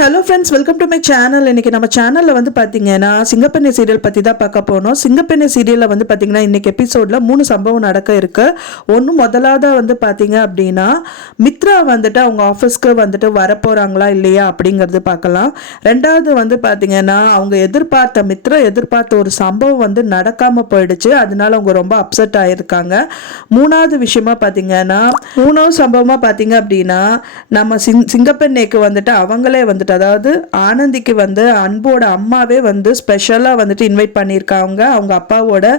Hello friends, welcome to my channel. இன்னைக்கு நம்ம சேனலில் வந்து பார்த்தீங்கன்னா சிங்கப்பெண்ணை சீரியல் பற்றி தான் பார்க்க போனோம். சிங்கப்பெண்ணை சீரியலில் வந்து பார்த்தீங்கன்னா இன்னைக்கு எபிசோடில் 3 சம்பவம் நடக்க இருக்கு. ஒன்று முதலாவதாக வந்து பார்த்தீங்க அப்படின்னா மித்ரா வந்துட்டு அவங்க ஆஃபீஸ்க்கு வந்துட்டு வரப்போகிறாங்களா இல்லையா அப்படிங்கிறது பார்க்கலாம். ரெண்டாவது வந்து பார்த்தீங்கன்னா அவங்க மித்ரா எதிர்பார்த்த ஒரு சம்பவம் வந்து நடக்காமல் போயிடுச்சு. அதனால அவங்க ரொம்ப அப்செட் ஆகிருக்காங்க. மூணாவது சம்பவமாக பார்த்தீங்க அப்படின்னா நம்ம சிங்கப்பெண்ணைக்கு வந்துட்டு அவங்களே வந்துட்டு அதாவது ஆனந்திக்கு வந்து அன்போட அம்மாவே வந்து ஸ்பெஷலா வந்துட்டு இன்வைட் பண்ணியிருக்காங்க அவங்க அப்பாவோட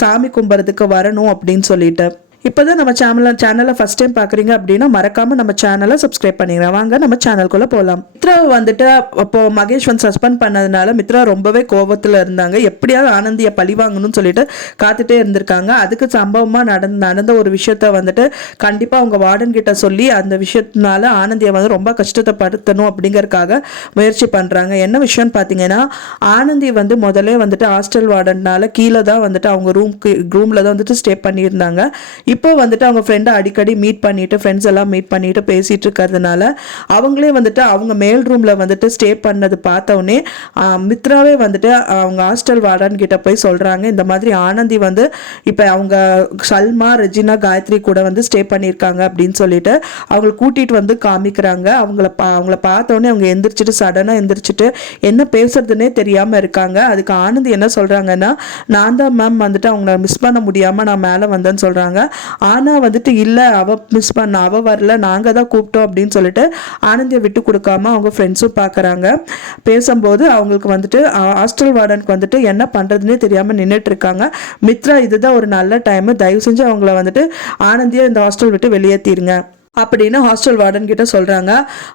சாமி கும்பிட்றதுக்கு வரணும் அப்படின்னு சொல்லிட்டு. இப்போதான் நம்ம சேனலை ஃபர்ஸ்ட் டைம் பார்க்குறீங்க அப்படின்னா மறக்காம நம்ம சேனலை சப்ஸ்கிரைப் பண்ணிடுறேன். வாங்க நம்ம சேனலுக்குள்ள போகலாம். மித்ரா வந்துட்டு அப்போ மகேஷ் வந்து சஸ்பெண்ட் பண்ணதுனால மித்ரா ரொம்பவே கோபத்தில் இருந்தாங்க. எப்படியாவது ஆனந்தியை பழி வாங்கணும்னு சொல்லிட்டு காத்துட்டே இருந்திருக்காங்க. அதுக்கு சம்பவமா நடந்த ஒரு விஷயத்த வந்துட்டு கண்டிப்பா அவங்க வார்டன் கிட்ட சொல்லி அந்த விஷயத்தினால ஆனந்தியை வந்து ரொம்ப கஷ்டத்தைப்படுத்தணும் அப்படிங்கறதுக்காக முயற்சி பண்றாங்க. என்ன விஷயம்னு பார்த்தீங்கன்னா ஆனந்தி வந்து முதல்ல வந்துட்டு ஹாஸ்டல் வார்டன்னால கீழே தான் வந்துட்டு அவங்க ரூம்ல தான் வந்துட்டு ஸ்டே பண்ணியிருந்தாங்க. இப்போ வந்துட்டு அவங்க ஃப்ரெண்டை அடிக்கடி ஃப்ரெண்ட்ஸ் எல்லாம் மீட் பண்ணிட்டு பேசிட்டு இருக்கிறதுனால அவங்களே வந்துட்டு அவங்க மேல் ரூம்ல வந்துட்டு ஸ்டே பண்ணது பார்த்தோன்னே மித்ராவே வந்துட்டு அவங்க ஹாஸ்டல் வார்டன் கிட்ட போய் சொல்றாங்க, இந்த மாதிரி ஆனந்தி வந்து இப்போ அவங்க சல்மா, ரெஜினா, காயத்ரி கூட வந்து ஸ்டே பண்ணியிருக்காங்க அப்படின்னு சொல்லிட்டு அவங்களை கூட்டிட்டு வந்து காமிக்கிறாங்க. அவங்கள பார்த்தோன்னே அவங்க சடனாக எந்திரிச்சிட்டு என்ன பேசுறதுன்னே தெரியாம இருக்காங்க. அதுக்கு ஆனந்தி என்ன சொல்றாங்கன்னா, நான் தான் மேம் வந்துட்டு அவங்கள மிஸ் பண்ண முடியாம நான் மேலே வந்தேன்னு சொல்றாங்க. ஆனா வந்துட்டு இல்ல, அவ வரல, நாங்க தான் கூப்பிட்டோம் அப்படின்னு சொல்லிட்டு ஆனந்தியை விட்டு கொடுக்காம அவங்க ஃப்ரெண்ட்ஸும் பாக்குறாங்க. பேசும்போது அவங்களுக்கு வந்துட்டு ஹாஸ்டல் வார்டனுக்கு வந்துட்டு என்ன பண்றதுன்னே தெரியாம நின்றுட்டு இருக்காங்க. மித்ரா, இதுதான் ஒரு நல்ல டைம், தயவு செஞ்சு அவங்கள வந்துட்டு ஆனந்தியா இந்த ஹாஸ்டல் விட்டு வெளியேற்றிருங்க அப்படின்னு ஹாஸ்டல் வார்டன் கிட்ட சொல்றாங்க.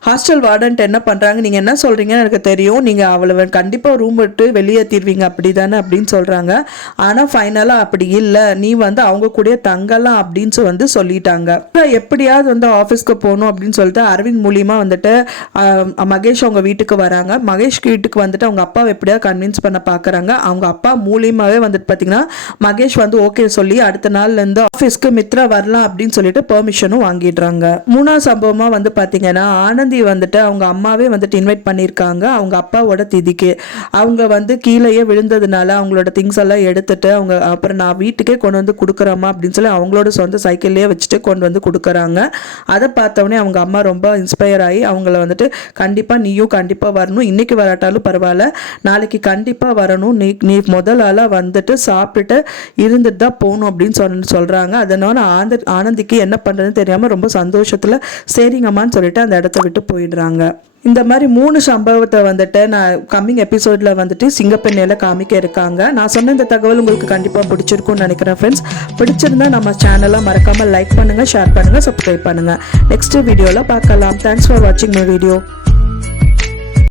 ஹாஸ்டல் வார்டன் என்ன பண்றாங்க, நீங்க என்ன சொல்றீங்கன்னு எனக்கு தெரியும், நீங்க அவளை கண்டிப்பா ரூம் விட்டு வெளியேற்றிடுவீங்க அப்படிதானே அப்படின்னு சொல்றாங்க. ஆனா ஃபைனலா அப்படி இல்லை, நீ வந்து அவங்க கூட தங்கலாம் அப்படின்னு வந்து சொல்லிட்டாங்க. எப்படியாவது வந்து ஆஃபீஸ்க்கு போகணும் அப்படின்னு சொல்லிட்டு அரவிந்த் மூலியமா வந்துட்டு மகேஷ் அவங்க வீட்டுக்கு வராங்க. மகேஷ் வீட்டுக்கு வந்துட்டு அவங்க அப்பாவை எப்படியாவது கன்வின்ஸ் பண்ண பாக்குறாங்க. அவங்க அப்பா மூலியமாவே வந்துட்டு பாத்தீங்கன்னா மகேஷ் வந்து ஓகே சொல்லி அடுத்த நாள்ல இருந்து ஆஃபீஸ்க்கு மித்ரா வரலாம் அப்படின்னு சொல்லிட்டு பெர்மிஷனும் வாங்கிடுறாங்க. மூணாவது சம்பவமா வந்து பாத்தீங்கன்னா ஆனந்தி வந்துட்டு அவங்க அம்மாவே வந்துட்டு இன்வைட் பண்ணியிருக்காங்க அவங்க அப்பாவோட திதிக்கு. அவங்க வந்து கீழேயே விழுந்ததுனால அவங்களோட திங்ஸ் எல்லாம் எடுத்துட்டு அவங்க அப்புறம் நான் வீட்டுக்கே கொண்டு வந்து கொடுக்குறோமா அப்படின்னு சொல்லி அவங்களோட சொந்த சைக்கிள்லேயே வச்சுட்டு கொண்டு வந்து கொடுக்குறாங்க. அதை பார்த்தோன்னே அவங்க அம்மா ரொம்ப இன்ஸ்பயர் ஆகி அவங்கள வந்துட்டு கண்டிப்பா நீயும் கண்டிப்பா வரணும், இன்னைக்கு வராட்டாலும் பரவாயில்ல, நாளைக்கு கண்டிப்பா வரணும், நீ முதல் ஆளா வந்துட்டு சாப்பிட்டுட்டு இருந்துட்டு தான் போகணும் அப்படின்னு சொல்றாங்க. அதனால ஆனந்திக்கு என்ன பண்றதுன்னு தெரியாம ரொம்ப சந்தோஷத்துல சரிங்கம்மான்னு சொல்லிட்டு அந்த இடத்த விட்டு போயிடுறாங்க. இந்த மாதிரி 3 சம்பவத்தை வந்துட்டு நான் கம்மிங் எபிசோட்ல வந்துட்டு சிங்கப்பெண்ணையில காமிக்க இருக்காங்க. நான் சொன்ன இந்த தகவல் உங்களுக்கு கண்டிப்பா பிடிச்சிருக்கும்னு நினைக்கிறேன் ஃப்ரெண்ட்ஸ். பிடிச்சிருந்தா நம்ம சேனலை மறக்காம லைக் பண்ணுங்க, ஷேர் பண்ணுங்க, சப்ஸ்கிரைப் பண்ணுங்க. நெக்ஸ்ட் வீடியோல பார்க்கலாம். தேங்க்ஸ் ஃபார் வாட்சிங் மை வீடியோ.